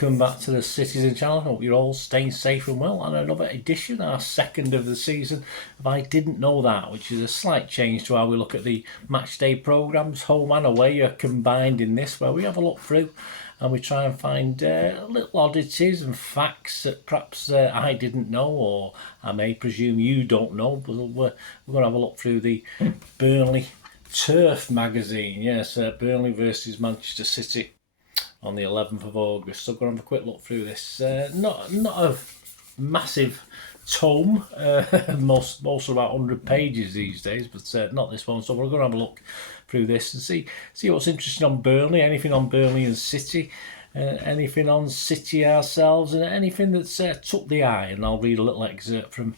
welcome back to the Citizen channel. Hope you're all staying safe and well, and another edition, our second of the season of I Didn't Know That, which is a slight change to how we look at the match day programmes. Home and away are combined in this, where we have a look through and we try and find little oddities and facts that perhaps I didn't know, or I may presume you don't know. But we're going to have a look through the Burnley Turf magazine. Yes, Burnley versus Manchester City on the 11th of August. So I'm going to have a quick look through this. Not a massive tome, most are about 100 pages these days, but not this one. So we're going to have a look through this and see what's interesting on Burnley, anything on Burnley and City, anything on City ourselves, and anything that's took the eye. And I'll read a little excerpt from,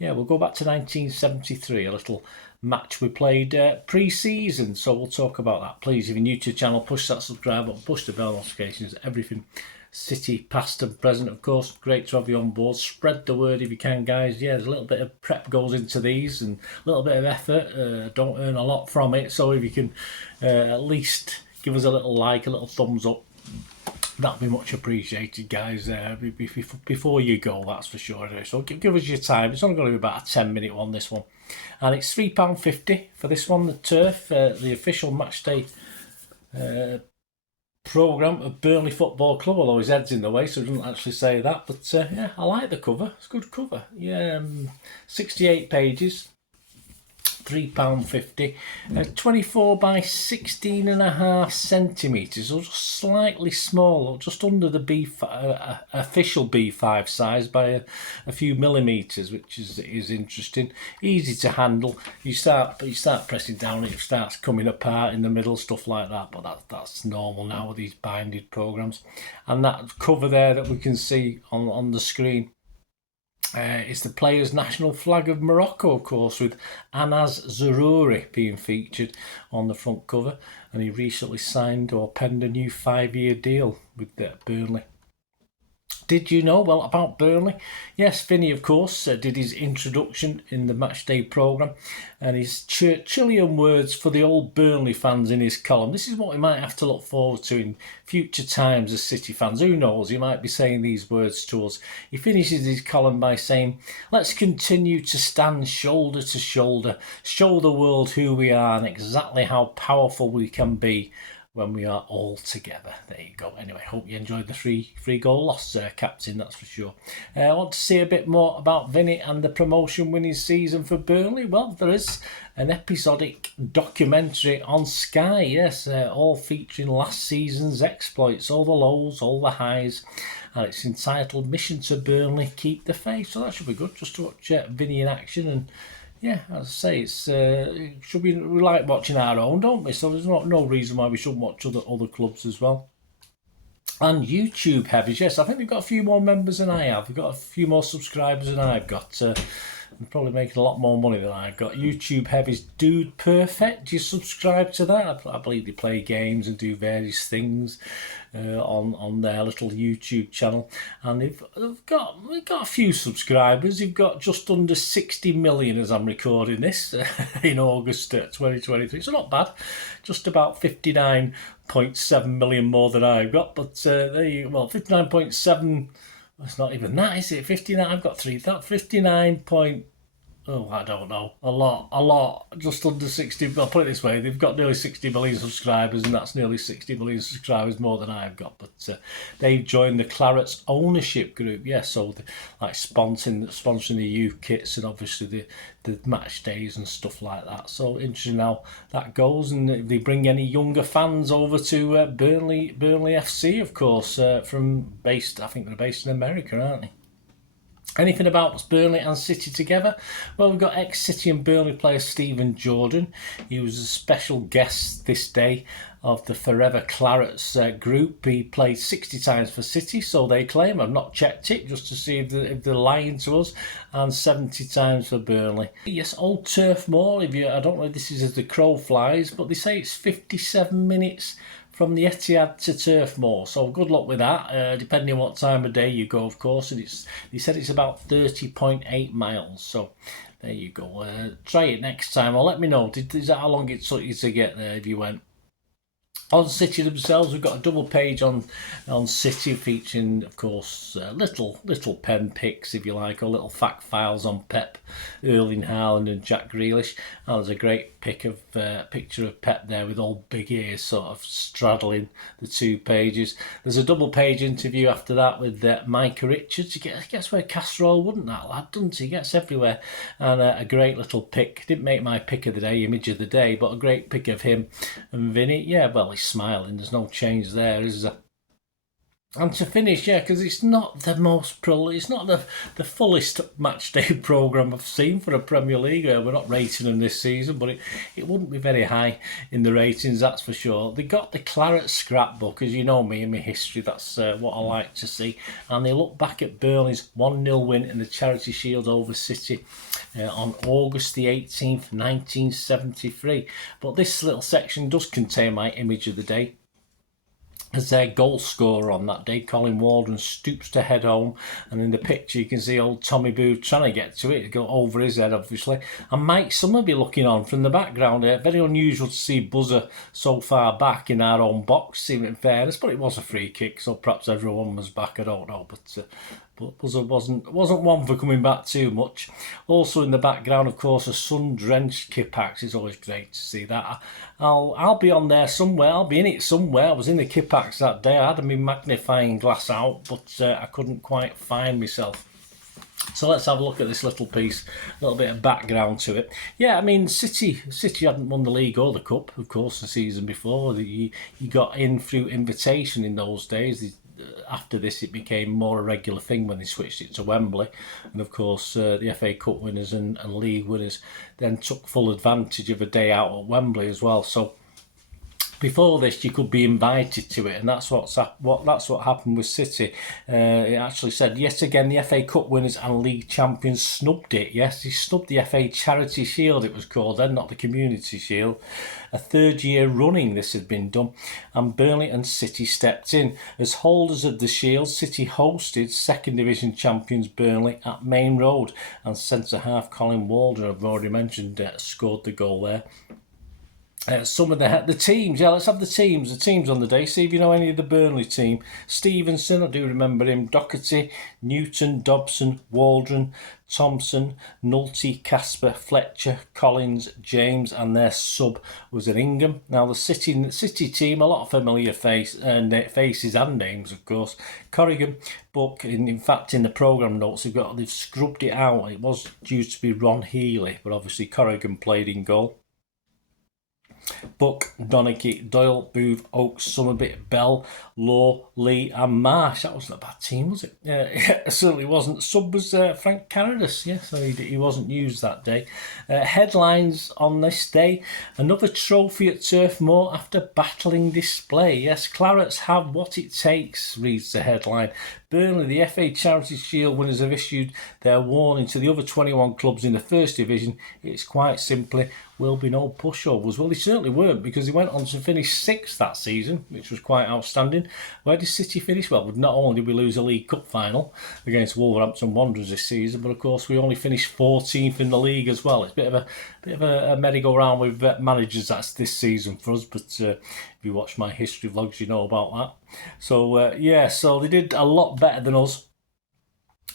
we'll go back to 1973, a little match we played pre-season, so we'll talk about that. Please, if you're new to the channel, push that subscribe button, push the bell notifications, everything City past and present, of course. Great to have you on board. Spread the word if you can, guys. Yeah, there's a little bit of prep goes into these and a little bit of effort. Don't earn a lot from it, so if you can at least give us a little like, a little thumbs up, that'd be much appreciated, guys, before you go, that's for sure. So give us your time. It's only going to be about a 10-minute one, this one. And it's £3.50 for this one, the Turf, the official matchday programme of Burnley Football Club, although his head's in the way, so it doesn't actually say that. But yeah, I like the cover. It's a good cover. Yeah, 68 pages. £3.50, 24 by 16.5 centimetres, or just slightly smaller, just under the official B5 size by a few millimetres, which is interesting. Easy to handle. You start pressing down, it starts coming apart in the middle, stuff like that. But that's normal now with these binded programmes. And that cover there that we can see on the screen. It's the players' national flag of Morocco, of course, with Anas Zarouri being featured on the front cover. And he recently signed or penned a new 5-year deal with Burnley. Did you know? Well, about Burnley, yes, Vinny, of course, did his introduction in the matchday programme, and his Chilean words for the old Burnley fans in his column. This is what we might have to look forward to in future times as City fans. Who knows, he might be saying these words to us. He finishes his column by saying, "Let's continue to stand shoulder to shoulder, show the world who we are and exactly how powerful we can be when we are all together." There you go. Anyway, hope you enjoyed the free goal loss, captain, that's for sure. I want to see a bit more about Vinny and the promotion winning season for Burnley. Well, there is an episodic documentary on Sky, yes, all featuring last season's exploits, all the lows, all the highs, and it's entitled Mission to Burnley, Keep the Faith. So that should be good, just to watch Vinny in action. And yeah, as I say, we like watching our own, don't we? So there's no reason why we shouldn't watch other clubs as well. And YouTube heavies, yes, I think we've got a few more members than I have. We've got a few more subscribers than I've got. I'm probably making a lot more money than I've got. YouTube heavies, Dude Perfect. Do you subscribe to that? I believe they play games and do various things on their little YouTube channel. And we've got a few subscribers. You've got just under 60 million as I'm recording this in August 2023. So not bad. Just about 59.7 million more than I've got. But there you go. Well, 59.7. It's not even that, is it? 59. I've got 59 point. Oh, I don't know. A lot. Just under 60. I'll put it this way: they've got nearly 60 million subscribers, and that's nearly 60 million subscribers more than I've got. But they've joined the Claret's ownership group. Yes, so like sponsoring the YouCuts and obviously the match days and stuff like that. So interesting how that goes, and if they bring any younger fans over to Burnley FC, of course, I think they're based in America, aren't they? Anything about Burnley and City together? Well, we've got ex-City and Burnley player Stephen Jordan. He was a special guest this day of the Forever Clarets group. He played 60 times for City, so they claim. I've not checked it just to see if they're lying to us. And 70 times for Burnley. Yes, Old Turf Moor. I don't know if this is as the crow flies, but they say it's 57 minutes from the Etihad to Turf Moor, so good luck with that, depending on what time of day you go, of course. And they said it's about 30.8 miles, so there you go. Try it next time, or let me know. Is that how long it took you to get there if you went? On City themselves, we've got a double page on City featuring, of course, little pen picks, if you like, or little fact files on Pep, Erling Haaland and Jack Grealish. And there's a great picture of Pep there with all big ears sort of straddling the 2 pages. There's a double page interview after that with Micah Richards. He gets where casserole, wouldn't that lad, doesn't he? He gets everywhere. And a great little pick. Didn't make my pick of the day, image of the day, but a great pick of him and Vinny. Yeah, well, he's smiling. There's no change there, is there? And to finish, yeah, because it's not the most it's not the fullest match day programme I've seen for a Premier League. We're not rating them this season, but it wouldn't be very high in the ratings, that's for sure. They got the Claret scrapbook, as you know me and my history, that's what I like to see. And they look back at Burnley's 1-0 win in the Charity Shield over City on August the 18th, 1973. But this little section does contain my image of the day, as their goal scorer on that day. Colin Hulston stoops to head home, and in the picture you can see old Tommy Booth trying to get to it, go over his head obviously, and Mike Summerby looking on from the background. Very unusual to see Buzzer so far back in our own box, in fairness, but it was a free kick, so perhaps everyone was back, I don't know, but Buzzer wasn't one for coming back too much. Also in the background, of course, a sun-drenched Kippax. It's always great to see that. I'll be on there somewhere. I'll be in it somewhere. I was in the Kippax that day. I had my magnifying glass out, but I couldn't quite find myself. So let's have a look at this little piece, a little bit of background to it. Yeah, I mean, City hadn't won the league or the cup, of course, the season before. You got in through invitation in those days. After this, it became more a regular thing when they switched it to Wembley, and of course the FA Cup winners and league winners then took full advantage of a day out at Wembley as well. So before this, you could be invited to it, and that's what happened with City. It actually said, yet again, the FA Cup winners and league champions snubbed it. Yes, he snubbed the FA Charity Shield, it was called then, not the Community Shield. A 3rd year running this had been done, and Burnley and City stepped in. As holders of the Shield, City hosted 2nd Division champions Burnley at Main Road, and centre-half Colin Hulston, I've already mentioned, scored the goal there. Some of the teams, yeah, let's have the teams on the day. See if you know any of the Burnley team. Stevenson, I do remember him. Doherty, Newton, Dobson, Waldron, Thompson, Nolte, Casper, Fletcher, Collins, James, and their sub was an Ingham. Now the City team, a lot of familiar faces and names, of course. Corrigan, Buck. In fact, in the programme notes, they've scrubbed it out. It was due to be Ron Healy, but obviously Corrigan played in goal. Buck, Donachie, Doyle, Booth, Oakes, Summerbit, Bell, Law, Lee and Marsh. That wasn't a bad team, was it? It certainly wasn't. Sub was Frank Carradus, yeah, so he wasn't used that day. Headlines on this day: another trophy at Turf Moor after battling display. Yes, Clarets have what it takes, reads the headline. Burnley, the FA Charity Shield winners, have issued their warning to the other 21 clubs in the First Division. It's quite simply, will be no pushovers. Well, they certainly weren't, because they went on to finish 6th that season, which was quite outstanding. Where did City finish? Well, not only did we lose a League Cup final against Wolverhampton Wanderers this season, but of course we only finished 14th in the league as well. It's a bit of a merry-go-round with managers that's this season for us, but if you watch my history vlogs, you know about that. So so they did a lot better than us.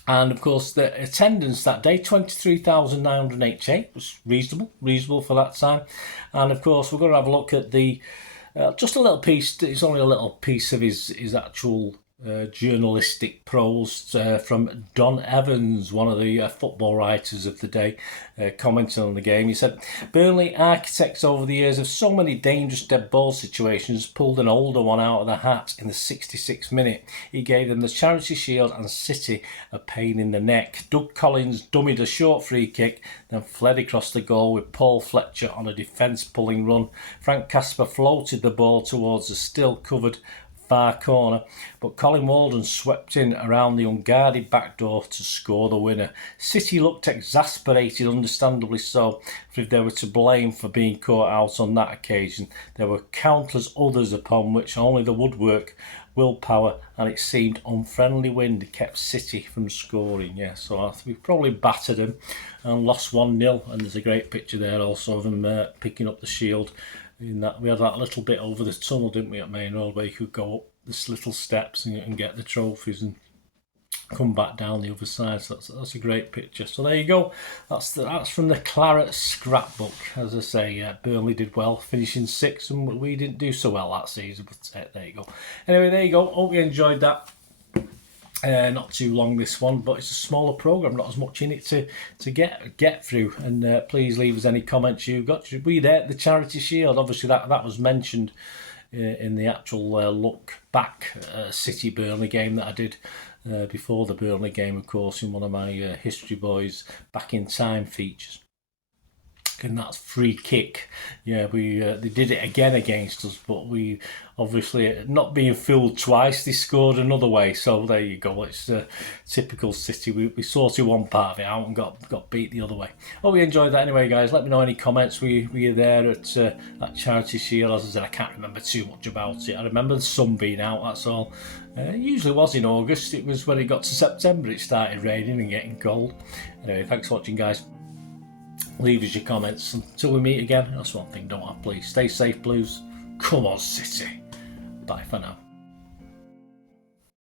And of course, the attendance that day, 23,988, was reasonable for that time. And of course, we're going to have a look at the just a little piece. It's only a little piece of his actual journalistic prose from Don Evans, one of the football writers of the day, commenting on the game. He said, Burnley architects over the years of so many dangerous dead ball situations pulled an older one out of the hat in the 66th minute. He gave them the Charity Shield and City a pain in the neck. Doug Collins dummied a short free kick, then fled across the goal with Paul Fletcher on a defence pulling run. Frank Casper floated the ball towards the still covered far corner, but Colin Hulston swept in around the unguarded back door to score the winner. City looked exasperated, understandably so, for if they were to blame for being caught out on that occasion, there were countless others upon which only the woodwork, willpower and it seemed unfriendly wind kept City from scoring. Yeah, so I think we probably battered them and lost 1-0, and there's a great picture there also of them picking up the shield in that we had that little bit over the tunnel, didn't we, at Main Road, where you could go up this little steps and get the trophies and come back down the other side. So that's a great picture. So there you go. That's from the Claret scrapbook. As I say, Burnley did well, finishing 6th, and we didn't do so well that season. But there you go. Anyway, there you go. Hope you enjoyed that. Not too long, this one, but it's a smaller programme, not as much in it to get through. And please leave us any comments you've got. Should we there the Charity Shield? Obviously that was mentioned in the actual look back City Burnley game that I did before the Burnley game, of course, in one of my History Boys Back in Time features. And that's free kick. Yeah, they did it again against us, but we obviously, not being fooled twice, they scored another way. So there you go. It's typical City. We sorted one part of it out and got beat the other way. Hope you enjoyed that anyway, guys. Let me know any comments. Were you there at Charity Shield? As I said, I can't remember too much about it. I remember the sun being out, that's all. It usually was in August. It was when it got to September it started raining and getting cold. Anyway, thanks for watching, guys. Leave us your comments. Until we meet again, that's one thing, don't have, please. Stay safe, Blues. Come on, City. Bye for now.